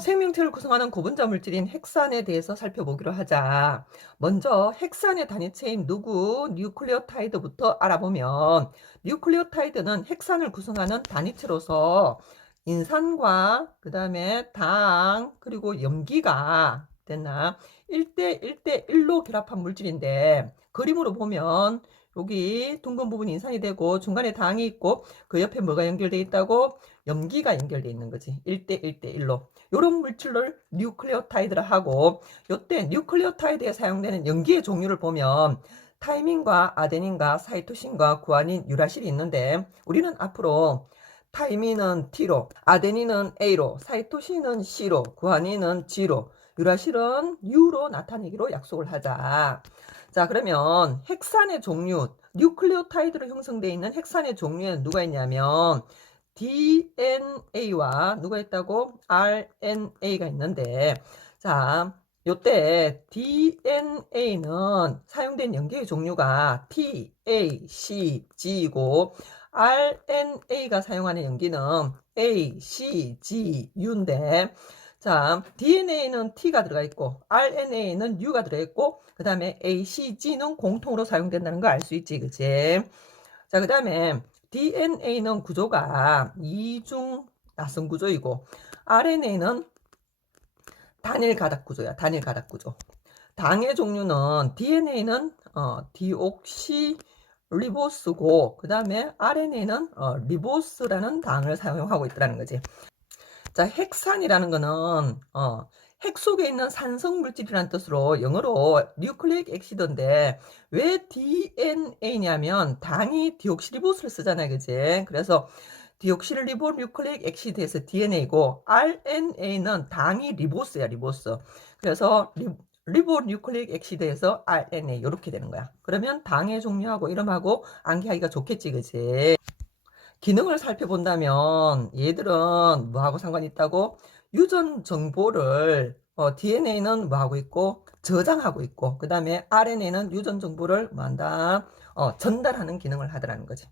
생명체를 구성하는 고분자 물질인 핵산에 대해서 살펴보기로 하자. 먼저 핵산의 단위체인 누구, 뉴클레오타이드부터 알아보면 뉴클레오타이드는 핵산을 구성하는 단위체로서 인산과 그 다음에 당 그리고 염기가 됐나 1대 1대 1로 결합한 물질인데 그림으로 보면 여기 둥근 부분이 인산이 되고 중간에 당이 있고 그 옆에 뭐가 연결되어 있다고? 염기가 연결되어 있는 거지. 1대 1대 1로. 이런 물질을 뉴클레오타이드라 하고 이때 뉴클레오타이드에 사용되는 염기의 종류를 보면 타이민과 아데닌과 사이토신과 구아닌, 유라실이 있는데 우리는 앞으로 타이민은 T로, 아데닌은 A로, 사이토신은 C로, 구아닌은 G로, 유라실은 U로 나타내기로 약속을 하자. 자, 그러면 핵산의 종류, 뉴클레오타이드로 형성되어 있는 핵산의 종류에는 누가 있냐면 DNA와 누가 있다고? RNA가 있는데, 자, 요때 DNA는 사용된 염기의 종류가 T, A, C, G이고 RNA가 사용하는 염기는 A, C, G, U인데, 자, DNA는 T가 들어가 있고 RNA는 U가 들어가 있고 그 다음에 A, C, G는 공통으로 사용된다는 거 알 수 있지, 그치? 자, 그 다음에 DNA는 구조가 이중 나선 구조이고 RNA는 단일 가닥 구조야. 단일 가닥 구조. 당의 종류는 DNA는 디옥시 리보스고 그 다음에 RNA는 리보스라는 당을 사용하고 있다는 거지. 자, 핵산이라는 거는 핵 속에 있는 산성 물질이라는 뜻으로 영어로 뉴클레익 엑시드인데 왜 DNA냐면 당이 디옥시리보스를 쓰잖아요, 그지? 그래서 디옥시리보 뉴클레익 엑시드에서 DNA고 RNA는 당이 리보스야, 리보스. 그래서 리보 뉴클레익 엑시드에서 RNA 이렇게 되는 거야. 그러면 당의 종류하고 이름하고 암기하기가 좋겠지, 그지? 기능을 살펴본다면 얘들은 뭐하고 상관이 있다고? 유전 정보를 DNA는 뭐하고 있고 저장하고 있고 그 다음에 RNA는 유전 정보를 뭐한다? 전달하는 기능을 하더라는 거지.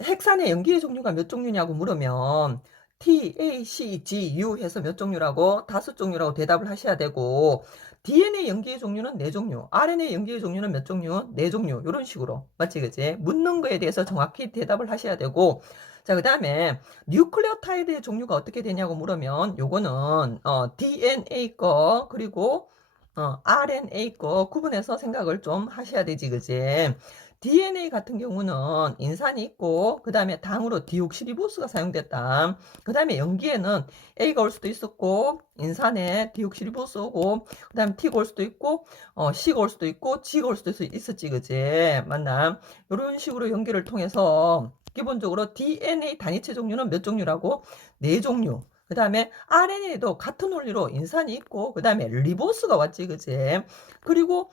핵산의 염기의 종류가 몇 종류냐고 물으면 T, A, C, G, U 해서 몇 종류라고? 5종류라고 대답을 하셔야 되고 DNA 염기의 종류는 4종류, RNA 염기의 종류는 몇 종류? 4종류. 이런 식으로. 맞지, 그지? 묻는 거에 대해서 정확히 대답을 하셔야 되고 자, 그 다음에 뉴클레오타이드의 종류가 어떻게 되냐고 물으면 요거는 DNA 거 그리고 RNA 거 구분해서 생각을 좀 하셔야 되지, 그지? DNA 같은 경우는 인산이 있고 그 다음에 당으로 디옥시리보스가 사용됐다. 그 다음에 염기에는 A가 올 수도 있었고 인산에 디옥시리보스 오고 그 다음에 T가 올 수도 있고 C가 올 수도 있고 G가 올 수도 있었지, 그지? 맞나? 이런 식으로 연기를 통해서 기본적으로 DNA 단위체 종류는 몇 종류라고? 4종류. 그 다음에 RNA도 같은 원리로 인산이 있고 그 다음에 리보스가 왔지, 그지? 그리고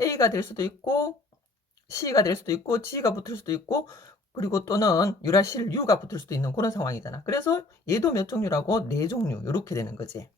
A가 될 수도 있고 C가 될 수도 있고 G가 붙을 수도 있고 그리고 또는 유라실 U가 붙을 수도 있는 그런 상황이잖아. 그래서 얘도 몇 종류라고? 4종류 이렇게 되는 거지.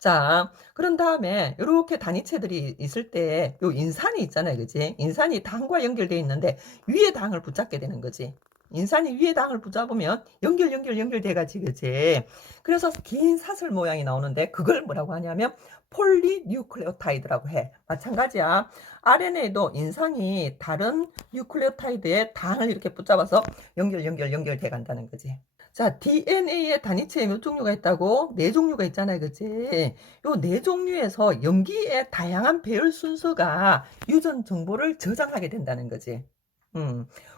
자, 그런 다음에 이렇게 단위체들이 있을 때 요 인산이 있잖아요, 그지? 인산이 당과 연결되어 있는데 위에 당을 붙잡게 되는 거지. 인산이 위에 당을 붙잡으면 연결돼가지, 그지? 그래서 긴 사슬 모양이 나오는데 그걸 뭐라고 하냐면 폴리뉴클레오타이드라고 해. 마찬가지야. RNA도 인산이 다른 뉴클레오타이드의 당을 이렇게 붙잡아서 연결돼 간다는 거지. 자, DNA의 단위체에 몇 종류가 있다고? 4종류가 있잖아요, 그치? 요 4종류에서 염기의 다양한 배열 순서가 유전 정보를 저장하게 된다는 거지.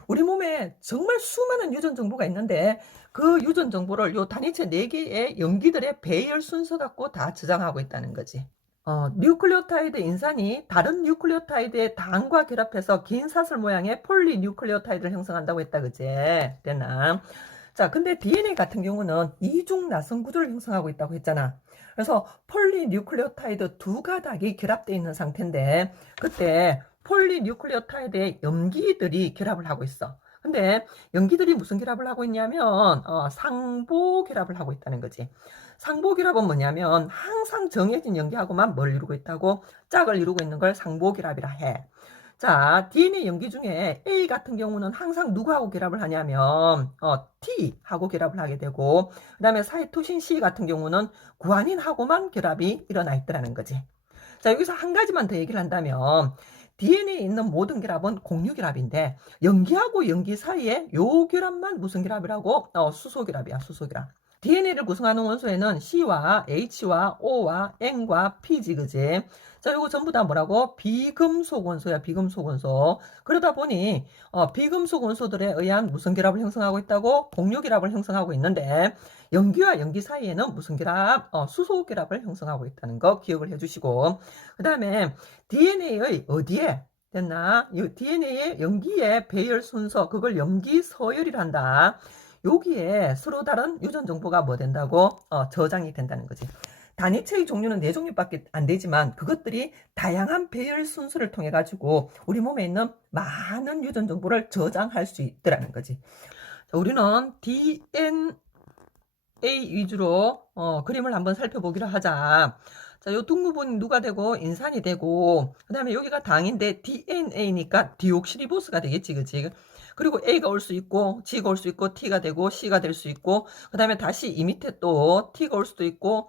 우리 몸에 정말 수많은 유전 정보가 있는데 그 유전 정보를 요 단위체 4개의 염기들의 배열 순서 갖고 다 저장하고 있다는 거지. 뉴클레오타이드 인산이 다른 뉴클레오타이드의 당과 결합해서 긴 사슬 모양의 폴리뉴클레오타이드를 형성한다고 했다, 그지? 됐나? 자, 근데 DNA 같은 경우는 이중 나선 구조를 형성하고 있다고 했잖아. 그래서 폴리뉴클레오타이드 2가닥이 결합되어 있는 상태인데 그때 폴리뉴클레오타이드의 염기들이 결합을 하고 있어. 근데 염기들이 무슨 결합을 하고 있냐면 상보 결합을 하고 있다는 거지. 상보 결합은 뭐냐면 항상 정해진 염기하고만 뭘 이루고 있다고? 짝을 이루고 있는 걸 상보 결합이라 해. 자, DNA 염기 중에 A 같은 경우는 항상 누구하고 결합을 하냐면 T하고 결합을 하게 되고, 그 다음에 사이토신 C 같은 경우는 구아닌하고만 결합이 일어나 있더라는 거지. 자, 여기서 한 가지만 더 얘기를 한다면 DNA에 있는 모든 결합은 공유결합인데 염기하고 염기 사이에 요 결합만 무슨 결합이라고? 수소결합이야, 수소결합. DNA를 구성하는 원소에는 C와 H와 O와 N과 P지, 그지? 자, 요거 전부 다 뭐라고? 비금속 원소야, 비금속 원소. 그러다 보니 비금속 원소들에 의한 무슨 결합을 형성하고 있다고? 공유 결합을 형성하고 있는데 염기와 염기 사이에는 무슨 결합? 수소 결합을 형성하고 있다는 거 기억을 해주시고, 그 다음에 DNA의 어디에 됐나? DNA의 염기의 배열 순서, 그걸 염기 서열이란다. 여기에 서로 다른 유전 정보가 뭐 된다고? 저장이 된다는 거지. 단위체의 종류는 4종류밖에 안 되지만 그것들이 다양한 배열 순서를 통해 가지고 우리 몸에 있는 많은 유전 정보를 저장할 수 있더라는 거지. 자, 우리는 DNA 위주로 그림을 한번 살펴보기로 하자. 자, 요 둥그분이 누가 되고 인산이 되고, 그 다음에 여기가 당인데 DNA니까 디옥시리보스가 되겠지, 그치? 그리고 A가 올 수 있고 G가 올 수 있고 T가 되고 C가 될 수 있고, 그 다음에 다시 이 밑에 또 T가 올 수도 있고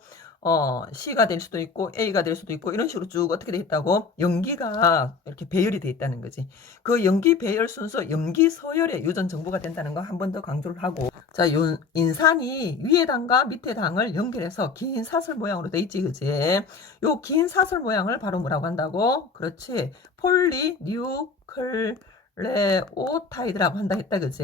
C가 될 수도 있고 A가 될 수도 있고, 이런 식으로 쭉 어떻게 돼 있다고? 염기가 이렇게 배열이 돼 있다는 거지. 그 염기 배열 순서, 염기 서열의 유전 정보가 된다는 거 한 번 더 강조를 하고, 자, 인산이 위에 당과 밑에 당을 연결해서 긴 사슬 모양으로 돼 있지, 그지? 요 긴 사슬 모양을 바로 뭐라고 한다고? 그렇지. 폴리뉴클레오타이드라고 한다 했다, 그지?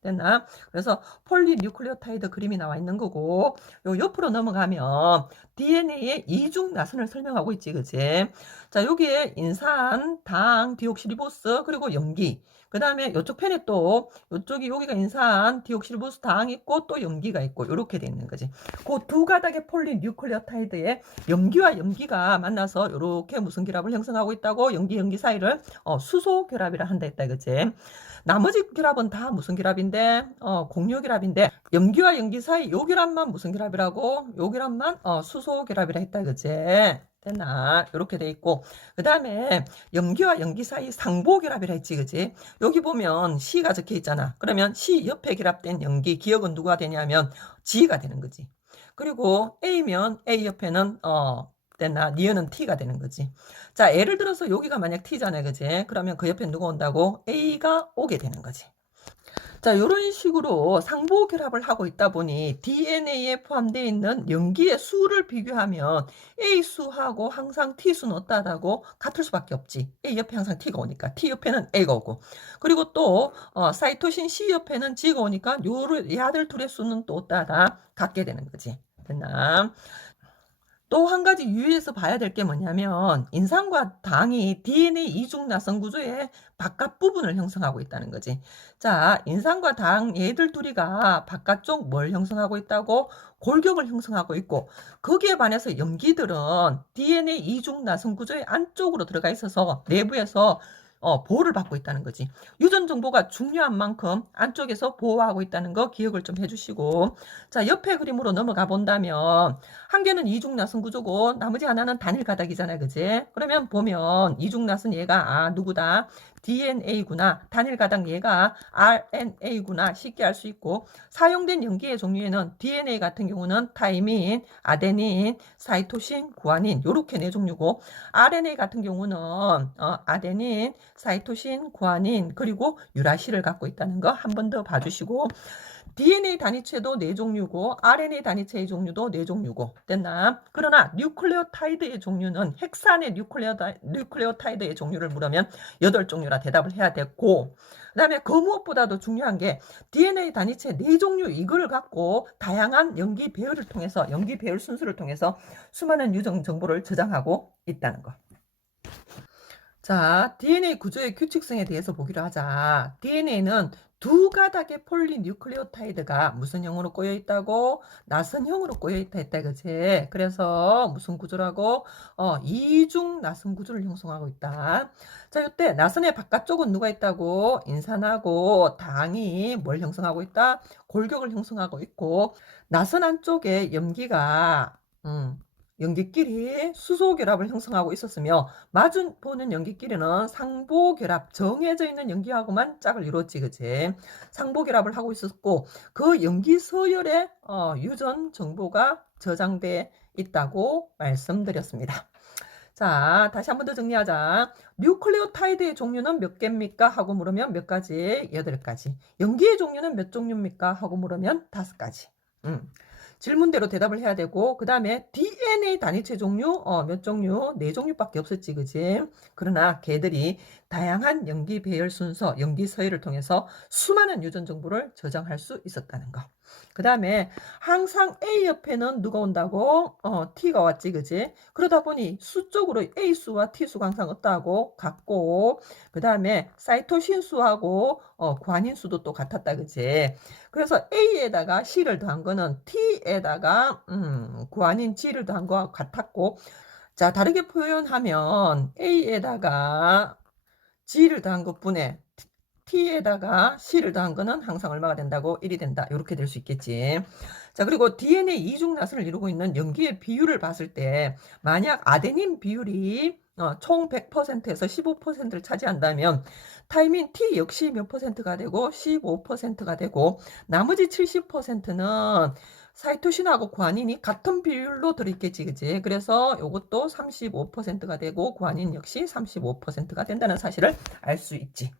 됐나? 그래서 폴리뉴클레오타이드 그림이 나와 있는 거고, 요 옆으로 넘어가면 DNA의 이중 나선을 설명하고 있지, 그지? 자, 여기에 인산, 당, 디옥시리보스, 그리고 염기. 그 다음에 이쪽 편에 또 이쪽이 여기가 인산, 디옥시리보스, 당 있고 또 염기가 있고 이렇게 돼 있는 거지. 그 두 가닥의 폴리뉴클레오타이드에 염기와 염기가 만나서 이렇게 무슨 결합을 형성하고 있다고? 염기 사이를 수소 결합이라 한다 했다, 그치? 나머지 결합은 다 무슨 결합인데? 공유 결합인데 염기와 염기 사이 요 결합만 무슨 결합이라고? 요 결합만 수소 결합이라 했다, 그치? 됐나? 이렇게 돼 있고, 그 다음에 염기와 염기 사이 상보 결합이라 했지, 그지? 여기 보면 C가 적혀 있잖아. 그러면 C 옆에 결합된 염기, 기억은 누가 되냐면 G가 되는 거지. 그리고 A면 A 옆에는 됐나? 니은은 T가 되는 거지. 자, 예를 들어서 여기가 만약 T잖아요, 그지? 그러면 그 옆에 누가 온다고? A가 오게 되는 거지. 자, 이런 식으로 상보 결합을 하고 있다 보니 DNA에 포함되어 있는 염기의 수를 비교하면 A 수하고 항상 T 수는 어떠하다고? 같을 수밖에 없지. A 옆에 항상 T가 오니까 T 옆에는 A가 오고, 그리고 또 사이토신 C 옆에는 G가 오니까 이 아들 둘의 수는 또 어떠하다? 같게 되는 거지. 됐나? 또 한 가지 유의해서 봐야 될 게 뭐냐면 인산과 당이 DNA 이중 나선 구조의 바깥 부분을 형성하고 있다는 거지. 자, 인산과 당 얘들 둘이가 바깥쪽 뭘 형성하고 있다고? 골격을 형성하고 있고, 거기에 반해서 염기들은 DNA 이중 나선 구조의 안쪽으로 들어가 있어서 내부에서 보호를 받고 있다는 거지. 유전 정보가 중요한 만큼 안쪽에서 보호하고 있다는 거 기억을 좀 해주시고, 자, 옆에 그림으로 넘어가 본다면 한 개는 이중나선 구조고 나머지 하나는 단일 가닥이잖아, 그지? 그러면 보면 이중나선 얘가 누구다? DNA구나. 단일 가닥 얘가 RNA구나. 쉽게 알 수 있고, 사용된 염기의 종류에는 DNA 같은 경우는 타이민, 아데닌, 사이토신, 구아닌 요렇게 네 종류고, RNA 같은 경우는 아데닌, 사이토신, 구아닌, 그리고 유라시를 갖고 있다는 거 한 번 더 봐주시고, DNA 단위체도 4종류고 RNA 단위체의 종류도 4종류고 됐나? 그러나 뉴클레오타이드의 종류는 헥산의 뉴클레오타이드의 종류를 물으면 8종류라 대답을 해야 되고, 그 다음에 그 무엇보다도 중요한 게 DNA 단위체 4종류 이거를 갖고 다양한 염기 배열을 통해서, 염기 배열 순서를 통해서 수많은 유전 정보를 저장하고 있다는 거. 자, DNA 구조의 규칙성에 대해서 보기로 하자. DNA는 두 가닥의 폴리뉴클레오타이드가 무슨 형으로 꼬여 있다고? 나선형으로 꼬여 있다 했다, 그치? 그래서 무슨 구조라고? 이중 나선 구조를 형성하고 있다. 자, 이때 나선의 바깥쪽은 누가 있다고? 인산하고 당이 뭘 형성하고 있다? 골격을 형성하고 있고, 나선 안쪽에 염기가 연기끼리 수소결합을 형성하고 있었으며 마주 보는 연기끼리는 상보결합, 정해져 있는 연기하고만 짝을 이뤘지, 그치? 상보결합을 하고 있었고 그 연기 서열에 유전 정보가 저장돼 있다고 말씀드렸습니다. 자, 다시 한 번 더 정리하자. 뉴클레오타이드의 종류는 몇 개입니까? 하고 물으면 몇 가지? 8가지. 연기의 종류는 몇 종류입니까? 하고 물으면 5가지. 질문대로 대답을 해야 되고, 그 다음에 DNA 단위체 종류, 몇 종류? 4종류밖에 없었지, 그지? 그러나 걔들이 다양한 연기 배열 순서, 연기 서열을 통해서 수많은 유전 정보를 저장할 수 있었다는 거. 그 다음에 항상 A 옆에는 누가 온다고? T가 왔지, 그지? 그러다 보니 수적으로 A 수와 T 수가 항상 어떠하고? 같고, 그 다음에 사이토신 수하고 구아닌 수도 또 같았다, 그지? 그래서 A에다가 C를 더한 거는 T에다가 구아닌 G를 더한 거와 같았고, 자, 다르게 표현하면 A에다가 G를 더한 것뿐에 T에다가 C를 더한 거는 항상 얼마가 된다고? 1이 된다. 이렇게 될 수 있겠지. 자, 그리고 DNA 이중 나선을 이루고 있는 염기의 비율을 봤을 때 만약 아데닌 비율이 총 100%에서 15%를 차지한다면 타이민 T 역시 몇 %가 되고 15%가 되고 나머지 70%는 사이토신하고 구아닌이 같은 비율로 들어있겠지, 그지? 그래서 이것도 35%가 되고 구아닌 역시 35%가 된다는 사실을 알 수 있지.